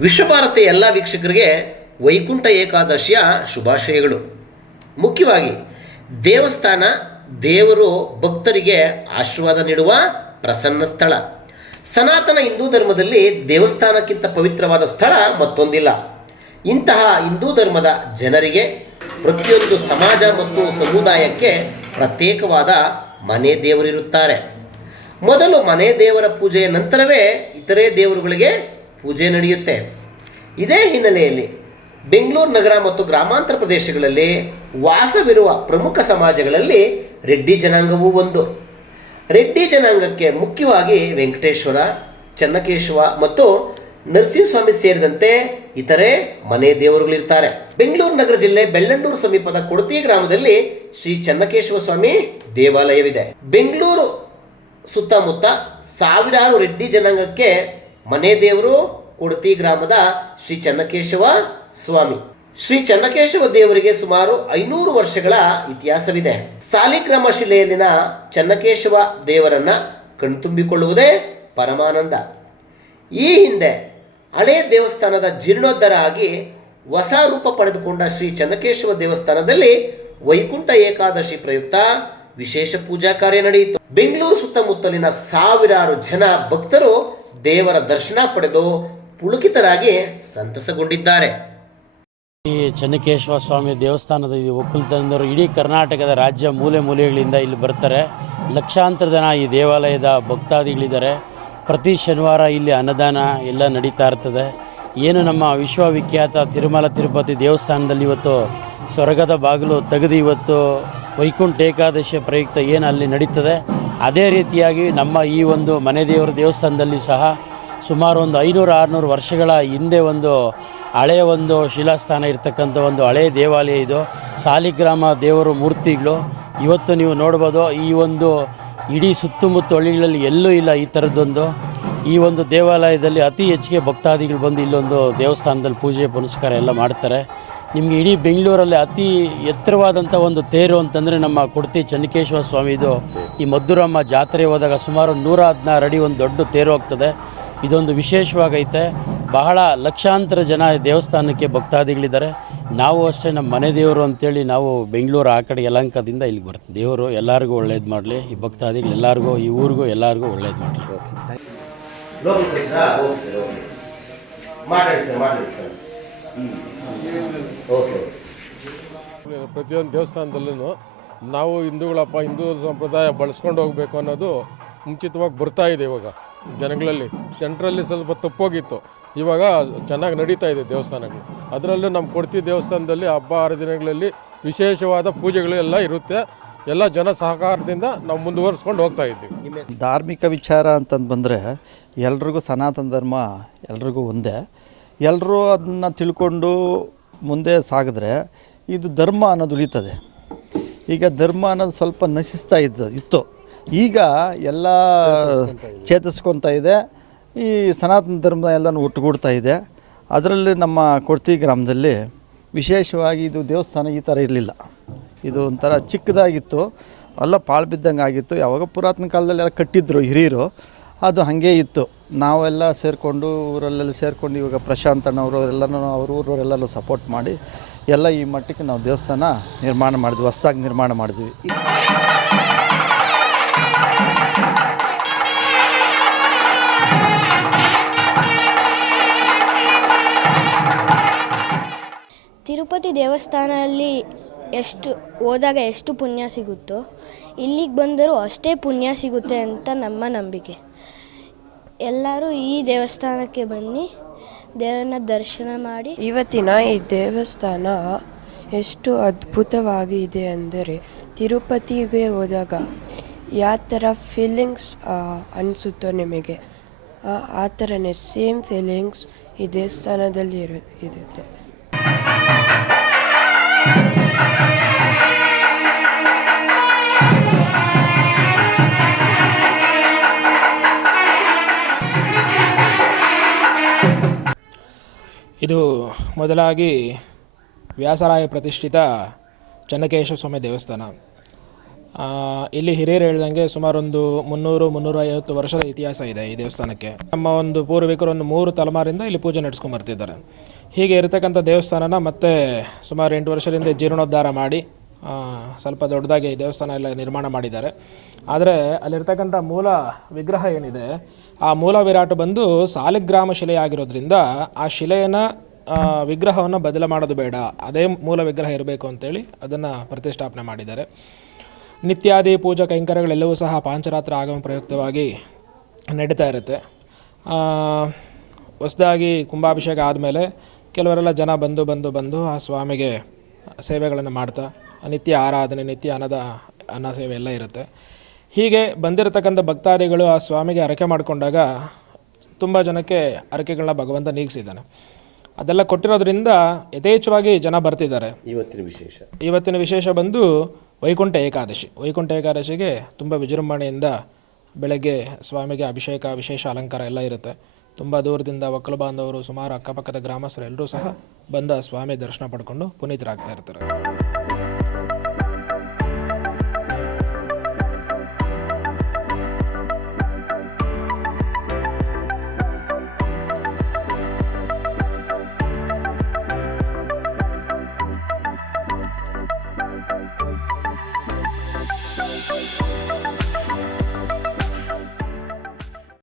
ವಿಶ್ವಭಾರತಿ ಎಲ್ಲ ವೀಕ್ಷಕರಿಗೆ ವೈಕುಂಠ ಏಕಾದಶಿಯ ಶುಭಾಶಯಗಳು. ಮುಖ್ಯವಾಗಿ, ದೇವಸ್ಥಾನ ದೇವರು ಭಕ್ತರಿಗೆ ಆಶೀರ್ವಾದ ನೀಡುವ ಪ್ರಸನ್ನ ಸ್ಥಳ. ಸನಾತನ ಹಿಂದೂ ಧರ್ಮದಲ್ಲಿ ದೇವಸ್ಥಾನಕ್ಕಿಂತ ಪವಿತ್ರವಾದ ಸ್ಥಳ ಮತ್ತೊಂದಿಲ್ಲ. ಇಂತಹ ಹಿಂದೂ ಧರ್ಮದ ಜನರಿಗೆ ಪ್ರತಿಯೊಂದು ಸಮಾಜ ಮತ್ತು ಸಮುದಾಯಕ್ಕೆ ಪ್ರತ್ಯೇಕವಾದ ಮನೆ ದೇವರಿರುತ್ತಾರೆ. ಮೊದಲು ಮನೆ ದೇವರ ಪೂಜೆಯ ನಂತರವೇ ಇತರೆ ದೇವರುಗಳಿಗೆ ಪೂಜೆ ನಡೆಯುತ್ತೆ. ಇದೇ ಹಿನ್ನೆಲೆಯಲ್ಲಿ ಬೆಂಗಳೂರು ನಗರ ಮತ್ತು ಗ್ರಾಮಾಂತರ ಪ್ರದೇಶಗಳಲ್ಲಿ ವಾಸವಿರುವ ಪ್ರಮುಖ ಸಮಾಜಗಳಲ್ಲಿ ರೆಡ್ಡಿ ಜನಾಂಗವೂ ಒಂದು. ರೆಡ್ಡಿ ಜನಾಂಗಕ್ಕೆ ಮುಖ್ಯವಾಗಿ ವೆಂಕಟೇಶ್ವರ, ಚನ್ನಕೇಶವ ಮತ್ತು ನರಸಿಂಹಸ್ವಾಮಿ ಸೇರಿದಂತೆ ಇತರೆ ಮನೆ ದೇವರುಗಳಿರ್ತಾರೆ. ಬೆಂಗಳೂರು ನಗರ ಜಿಲ್ಲೆ ಬೆಳ್ಳಂಡೂರು ಸಮೀಪದ ಕೊಡತಿ ಗ್ರಾಮದಲ್ಲಿ ಶ್ರೀ ಚನ್ನಕೇಶವ ಸ್ವಾಮಿ ದೇವಾಲಯವಿದೆ. ಬೆಂಗಳೂರು ಸುತ್ತಮುತ್ತ ಸಾವಿರಾರು ರೆಡ್ಡಿ ಜನಾಂಗಕ್ಕೆ ಮನೆ ದೇವರು ಕೊಡತಿ ಗ್ರಾಮದ ಶ್ರೀ ಚನ್ನಕೇಶವ ಸ್ವಾಮಿ. ಶ್ರೀ ಚನ್ನಕೇಶವ ದೇವರಿಗೆ ಸುಮಾರು ಐನೂರು ವರ್ಷಗಳ ಇತಿಹಾಸವಿದೆ. ಸಾಲಿಗ್ರಾಮ ಶಿಲೆಯಲ್ಲಿನ ಚನ್ನಕೇಶವ ದೇವರನ್ನ ಕಣ್ತುಂಬಿಕೊಳ್ಳುವುದೇ ಪರಮಾನಂದ. ಈ ಹಿಂದೆ ಹಳೆ ದೇವಸ್ಥಾನದ ಜೀರ್ಣೋದ್ಧಾರ ಆಗಿ ಹೊಸ ರೂಪ ಪಡೆದುಕೊಂಡ ಶ್ರೀ ಚನ್ನಕೇಶವ ದೇವಸ್ಥಾನದಲ್ಲಿ ವೈಕುಂಠ ಏಕಾದಶಿ ಪ್ರಯುಕ್ತ ವಿಶೇಷ ಪೂಜಾ ಕಾರ್ಯ ನಡೆಯಿತು. ಬೆಂಗಳೂರು ಸುತ್ತಮುತ್ತಲಿನ ಸಾವಿರಾರು ಜನ ಭಕ್ತರು ದೇವರ ದರ್ಶನ ಪಡೆದು ಪುಳುಕಿತರಾಗಿ ಸಂತಸಗೊಂಡಿದ್ದಾರೆ. ಈ ಚನ್ನಕೇಶವ ಸ್ವಾಮಿ ದೇವಸ್ಥಾನದ ಈ ಒಕ್ಕಲ್ತನದವರು ಇಡೀ ಕರ್ನಾಟಕದ ರಾಜ್ಯ ಮೂಲೆ ಮೂಲೆಗಳಿಂದ ಇಲ್ಲಿ ಬರ್ತಾರೆ. ಲಕ್ಷಾಂತರ ಜನ ಈ ದೇವಾಲಯದ ಭಕ್ತಾದಿಗಳಿದ್ದಾರೆ. ಪ್ರತಿ ಶನಿವಾರ ಇಲ್ಲಿ ಅನ್ನದಾನ ಎಲ್ಲ ನಡೀತಾ ಇರ್ತದೆ. ಏನು ನಮ್ಮ ವಿಶ್ವವಿಖ್ಯಾತ ತಿರುಮಲ ತಿರುಪತಿ ದೇವಸ್ಥಾನದಲ್ಲಿ ಇವತ್ತು ಸ್ವರ್ಗದ ಬಾಗಿಲು ತೆಗೆದು ಇವತ್ತು ವೈಕುಂಠ ಏಕಾದಶಿ ಪ್ರಯುಕ್ತ ಏನು ಅಲ್ಲಿ ನಡೀತದೆ? ಅದೇ ರೀತಿಯಾಗಿ ನಮ್ಮ ಈ ಒಂದು ಮನೆ ದೇವರ ದೇವಸ್ಥಾನದಲ್ಲಿ ಸಹ ಸುಮಾರು ಒಂದು ಐನೂರು ಆರುನೂರು ವರ್ಷಗಳ ಹಿಂದೆ ಒಂದು ಹಳೆಯ ಒಂದು ಶಿಲಾಸ್ಥಾನ ಇರತಕ್ಕಂಥ ಒಂದು ಹಳೆಯ ದೇವಾಲಯ ಇದು. ಸಾಲಿಗ್ರಾಮ ದೇವರ ಮೂರ್ತಿಗಳು. ಇವತ್ತು ನೀವು ನೋಡ್ಬೋದು ಈ ಒಂದು ಇಡೀ ಸುತ್ತಮುತ್ತ ಹಳ್ಳಿಗಳಲ್ಲಿ ಎಲ್ಲೂ ಇಲ್ಲ ಈ ಥರದ್ದೊಂದು. ಈ ಒಂದು ದೇವಾಲಯದಲ್ಲಿ ಅತಿ ಹೆಚ್ಚಿಗೆ ಭಕ್ತಾದಿಗಳು ಬಂದು ಇಲ್ಲೊಂದು ದೇವಸ್ಥಾನದಲ್ಲಿ ಪೂಜೆ ಪುನಸ್ಕಾರ ಎಲ್ಲ ಮಾಡ್ತಾರೆ. ನಿಮಗೆ ಇಡೀ ಬೆಂಗಳೂರಲ್ಲಿ ಅತಿ ಎತ್ತರವಾದಂಥ ಒಂದು ತೇರು ಅಂತಂದರೆ ನಮ್ಮ ಕುಡ್ತಿ ಚನ್ನಕೇಶ್ವರ ಸ್ವಾಮಿದು ಈ ಮದ್ದೂರಮ್ಮ ಜಾತ್ರೆ ಹೋದಾಗ ಸುಮಾರು ನೂರ ಹದಿನಾರು ಅಡಿ ಒಂದು ದೊಡ್ಡ ತೇರು ಹೋಗ್ತದೆ. ಇದೊಂದು ವಿಶೇಷವಾಗೈತೆ. ಬಹಳ ಲಕ್ಷಾಂತರ ಜನ ದೇವಸ್ಥಾನಕ್ಕೆ ಭಕ್ತಾದಿಗಳಿದ್ದಾರೆ. ನಾವು ಅಷ್ಟೇ ನಮ್ಮ ಮನೆ ದೇವರು ಅಂತೇಳಿ ನಾವು ಬೆಂಗಳೂರು ಆ ಕಡೆ ಯಲಂಕದಿಂದ ಇಲ್ಲಿಗೆ ಬರ್ತೀವಿ. ದೇವರು ಎಲ್ಲರಿಗೂ ಒಳ್ಳೇದು ಮಾಡಲಿ. ಈ ಭಕ್ತಾದಿಗಳು ಎಲ್ಲರಿಗೂ, ಈ ಊರಿಗೂ ಎಲ್ಲರಿಗೂ ಒಳ್ಳೇದು ಮಾಡಲಿ. ಓಕೆ ಪ್ರತಿಯೊಂದು ದೇವಸ್ಥಾನದಲ್ಲೂ ನಾವು ಹಿಂದೂಗಳಪ್ಪ ಹಿಂದೂ ಸಂಪ್ರದಾಯ ಬಳಸ್ಕೊಂಡು ಹೋಗಬೇಕು ಅನ್ನೋದು ಮುಂಚಿತವಾಗಿ ಬರ್ತಾ ಇದೆ ಇವಾಗ ಜನಗಳಲ್ಲಿ. ಸೆಂಟ್ರಲ್ಲಿ ಸ್ವಲ್ಪ ತಪ್ಪೋಗಿತ್ತು. ಇವಾಗ ಚೆನ್ನಾಗಿ ನಡೀತಾ ಇದೆ ದೇವಸ್ಥಾನಗಳು. ಅದರಲ್ಲೂ ನಮ್ಮ ಕೊಡ್ತಿ ದೇವಸ್ಥಾನದಲ್ಲಿ ಹಬ್ಬ ಹರಿದಿನಗಳಲ್ಲಿ ವಿಶೇಷವಾದ ಪೂಜೆಗಳು ಎಲ್ಲ ಇರುತ್ತೆ. ಎಲ್ಲ ಜನ ಸಹಕಾರದಿಂದ ನಾವು ಮುಂದುವರಿಸ್ಕೊಂಡು ಹೋಗ್ತಾ ಇದ್ದೀವಿ. ಧಾರ್ಮಿಕ ವಿಚಾರ ಅಂತಂದು ಬಂದರೆ ಎಲ್ರಿಗೂ ಸನಾತನ ಧರ್ಮ ಎಲ್ರಿಗೂ ಒಂದೇ. ಎಲ್ಲರೂ ಅದನ್ನ ತಿಳ್ಕೊಂಡು ಮುಂದೆ ಸಾಗಿದ್ರೆ ಇದು ಧರ್ಮ ಅನ್ನೋದು ಉಳಿತದೆ. ಈಗ ಧರ್ಮ ಅನ್ನೋದು ಸ್ವಲ್ಪ ನಶಿಸ್ತಾ ಇದ್ದು, ಇತ್ತು. ಈಗ ಎಲ್ಲ ಚೇತರಿಸ್ಕೊತಾ ಇದೆ. ಈ ಸನಾತನ ಧರ್ಮ ಎಲ್ಲನೂ ಒಟ್ಟುಗೂಡ್ತಾ ಇದೆ. ಅದರಲ್ಲಿ ನಮ್ಮ ಕೊಡ್ತಿ ಗ್ರಾಮದಲ್ಲಿ ವಿಶೇಷವಾಗಿ ಇದು ದೇವಸ್ಥಾನ ಈ ಥರ ಇರಲಿಲ್ಲ. ಇದು ಒಂಥರ ಚಿಕ್ಕದಾಗಿತ್ತು. ಎಲ್ಲ ಪಾಳು ಬಿದ್ದಂಗೆ ಆಗಿತ್ತು ಯಾವಾಗ ಪುರಾತನ ಕಾಲದಲ್ಲಿ ಎಲ್ಲ ಕಟ್ಟಿದ್ರು ಹಿರಿಯರು, ಅದು ಹಾಗೆ ಇತ್ತು. ನಾವೆಲ್ಲ ಸೇರಿಕೊಂಡು, ಊರಲ್ಲೆಲ್ಲ ಸೇರಿಕೊಂಡು ಇವಾಗ ಪ್ರಶಾಂತ್ ಅಣ್ಣವರು ಎಲ್ಲನೂ ಅವ್ರ ಊರವರೆಲ್ಲರೂ ಸಪೋರ್ಟ್ ಮಾಡಿ ಎಲ್ಲ ಈ ಮಟ್ಟಕ್ಕೆ ನಾವು ದೇವಸ್ಥಾನ ನಿರ್ಮಾಣ ಮಾಡಿದ್ವಿ, ಹೊಸ್ದಾಗಿ ನಿರ್ಮಾಣ ಮಾಡಿದ್ವಿ. ತಿರುಪತಿ ದೇವಸ್ಥಾನದಲ್ಲಿ ಎಷ್ಟು, ಹೋದಾಗ ಎಷ್ಟು ಪುಣ್ಯ ಸಿಗುತ್ತೋ, ಇಲ್ಲಿಗೆ ಬಂದರೂ ಅಷ್ಟೇ ಪುಣ್ಯ ಸಿಗುತ್ತೆ ಅಂತ ನಮ್ಮ ನಂಬಿಕೆ. ಎಲ್ಲರೂ ಈ ದೇವಸ್ಥಾನಕ್ಕೆ ಬನ್ನಿ ದೇವರನ್ನ ದರ್ಶನ ಮಾಡಿ. ಇವತ್ತಿನ ಈ ದೇವಸ್ಥಾನ ಎಷ್ಟು ಅದ್ಭುತವಾಗಿ ಇದೆ ಅಂದರೆ ತಿರುಪತಿಗೆ ಹೋದಾಗ ಯಾವ ಥರ ಫೀಲಿಂಗ್ಸ್ ಅನಿಸುತ್ತೋ ನಿಮಗೆ? ಆ- ಥರನೇ ಸೇಮ್ ಫೀಲಿಂಗ್ಸ್ ಈ ದೇವಸ್ಥಾನದಲ್ಲಿ ಇರು, ಇರುತ್ತೆ. ಇದು ಮೊದಲಾಗಿ ವ್ಯಾಸರಾಯ ಪ್ರತಿಷ್ಠಿತ ಚನ್ನಕೇಶವ ಸ್ವಾಮಿ ದೇವಸ್ಥಾನ ಇಲ್ಲಿ ಹಿರಿಯರು ಹೇಳ್ದಂಗೆ ಸುಮಾರು ಒಂದು ಮುನ್ನೂರು ಮುನ್ನೂರ ಐವತ್ತು ವರ್ಷದ ಇತಿಹಾಸ ಇದೆ ಈ ದೇವಸ್ಥಾನಕ್ಕೆ. ನಮ್ಮ ಒಂದು ಪೂರ್ವಿಕರು ಒಂದು ಮೂರು ತಲೆಮಾರಿಂದ ಇಲ್ಲಿ ಪೂಜೆ ನಡೆಸ್ಕೊಂಡು ಬರ್ತಿದ್ದಾರೆ. ಹೀಗೆ ಇರತಕ್ಕಂಥ ದೇವಸ್ಥಾನನ ಮತ್ತೆ ಸುಮಾರು ಎಂಟು ವರ್ಷದಿಂದ ಜೀರ್ಣೋದ್ಧಾರ ಮಾಡಿ ಸ್ವಲ್ಪ ದೊಡ್ಡದಾಗಿ ದೇವಸ್ಥಾನ ಎಲ್ಲ ನಿರ್ಮಾಣ ಮಾಡಿದ್ದಾರೆ. ಆದರೆ ಅಲ್ಲಿರ್ತಕ್ಕಂಥ ಮೂಲ ವಿಗ್ರಹ ಏನಿದೆ, ಆ ಮೂಲ ವಿರಾಟ ಬಂದು ಸಾಲಿಗ್ರಾಮ ಶಿಲೆಯಾಗಿರೋದ್ರಿಂದ ಆ ಶಿಲೆಯನ್ನು ವಿಗ್ರಹವನ್ನು ಬದಲು ಮಾಡೋದು ಬೇಡ. ಅದೇ ಮೂಲ ವಿಗ್ರಹ ಇರಬೇಕು ಅಂತೇಳಿ ಅದನ್ನು ಪ್ರತಿಷ್ಠಾಪನೆ ಮಾಡಿದ್ದಾರೆ. ನಿತ್ಯಾದಿ ಪೂಜಾ ಕೈಂಕರ್ಯಗಳೆಲ್ಲವೂ ಸಹ ಪಾಂಚರಾತ್ರ ಆಗಮ ಪ್ರಯುಕ್ತವಾಗಿ ನಡೀತಾ ಇರುತ್ತೆ. ಹೊಸದಾಗಿ ಕುಂಭಾಭಿಷೇಕ ಆದಮೇಲೆ ಕೆಲವರೆಲ್ಲ ಜನ ಬಂದು ಬಂದು ಬಂದು ಆ ಸ್ವಾಮಿಗೆ ಸೇವೆಗಳನ್ನು ಮಾಡ್ತಾ, ನಿತ್ಯ ಆರಾಧನೆ, ನಿತ್ಯ ಅನ್ನದ ಅನ್ನ ಸೇವೆ ಎಲ್ಲ ಇರುತ್ತೆ. ಹೀಗೆ ಬಂದಿರತಕ್ಕಂಥ ಭಕ್ತಾದಿಗಳು ಆ ಸ್ವಾಮಿಗೆ ಹರಕೆ ಮಾಡಿಕೊಂಡಾಗ ತುಂಬ ಜನಕ್ಕೆ ಹರಕೆಗಳನ್ನ ಭಗವಂತ ನೀಗಿಸಿದ್ದಾನೆ. ಅದೆಲ್ಲ ಕೊಟ್ಟಿರೋದ್ರಿಂದ ಯಥೇಚ್ಛವಾಗಿ ಜನ ಬರ್ತಿದ್ದಾರೆ. ಇವತ್ತಿನ ವಿಶೇಷ. ಇವತ್ತಿನ ವಿಶೇಷ ಬಂದು ವೈಕುಂಠ ಏಕಾದಶಿ. ವೈಕುಂಠ ಏಕಾದಶಿಗೆ ತುಂಬ ವಿಜೃಂಭಣೆಯಿಂದ ಬೆಳಗ್ಗೆ ಸ್ವಾಮಿಗೆ ಅಭಿಷೇಕ ವಿಶೇಷ ಅಲಂಕಾರ ಎಲ್ಲ ಇರುತ್ತೆ. ತುಂಬ ದೂರದಿಂದ ಒಕ್ಕಲು ಬಾಂಧವರು ಸುಮಾರು ಅಕ್ಕಪಕ್ಕದ ಗ್ರಾಮಸ್ಥರು ಎಲ್ಲರೂ ಸಹ ಬಂದು ಆ ಸ್ವಾಮಿ ದರ್ಶನ ಪಡ್ಕೊಂಡು ಪುನೀತರಾಗ್ತಾ ಇರ್ತಾರೆ.